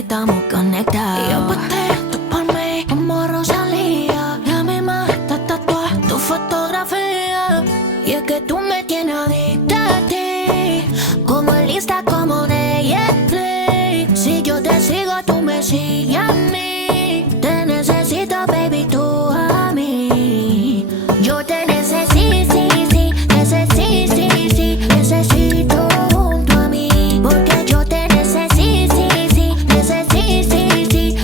estamos conectados. Y yo posté tú por mí como Rosalía. Y a mí me está tatuada tu fotografía. Y es que tú me tienes adicta a ti, como en lista, como Netflix. Si yo te sigo, tú me sigues a mí. Te necesito, baby, tú a mí. Yo te necesito, necesito junto a mí. Porque yo te necesito,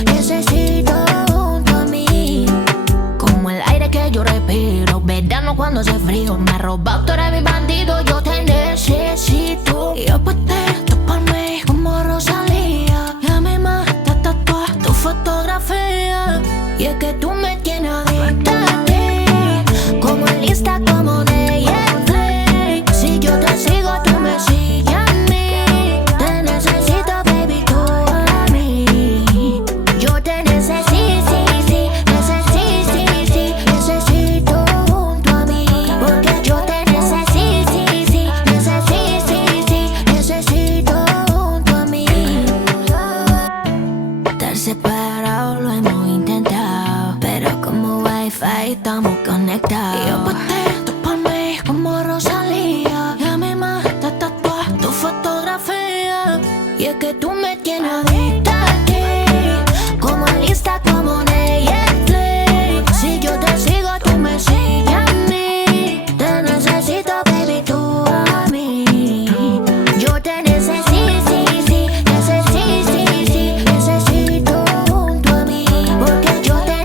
necesito junto a mí. Como el aire que yo respiro, verano cuando hace frío. Me ha robado, tú eres mi bandido, yo te necesito. Y yo posté tú por mí como Rosalía. Y a mí me está tatuada tu fotografía. Y es que tú me tienes adicta a ti, como en lista, como Netflix. Si yo te sigo, tú me sigues a mí. Te necesito, baby, tú a mí. Yo te necesito, necesito junto a mí. Porque yo te necesito junto a mí. Estar separados lo hemos intentado, pero como wifi estamos conectados. Y yo posté tú por mí como Rosalía. Y a mí me está tatuada tu fotografía. Y es que tú me tienes adicta a ti, como en lista, como Netflix. Si yo te sigo, tú me sigues a mí. Te necesito, baby, tú a mí. Yo te necesito junto a mí. Porque yo te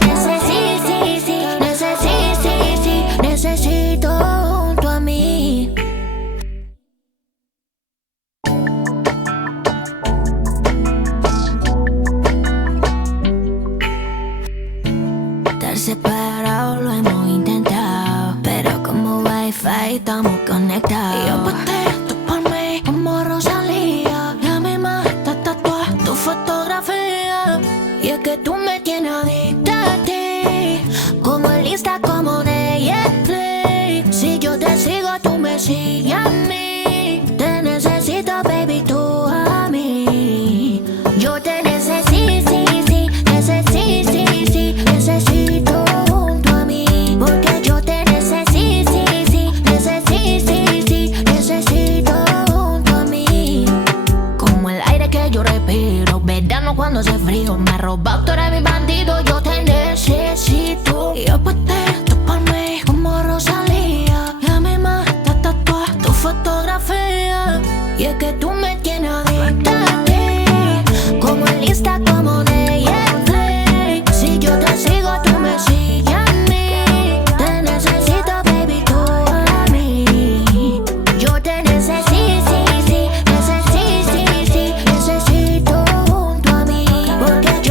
necesito junto a mí. Estar separados lo hemos intentado, pero como wifi estamos conectados. Y yo posté tú por mí como Rosalía. Y a mí me está tatuada tu fotografía. Y es que tú me tienes adicta a ti, como en lista, como Netflix. Si yo te sigo, tú me sigues a mí. Te necesito, baby, tú a mí. Yo te necesito junto a mí. Porque yo te necesito junto a mí. Como el aire que yo respiro, verano cuando hace frío. Me ha robado, tú eres mi bandido, yo te necesito. Y yo posté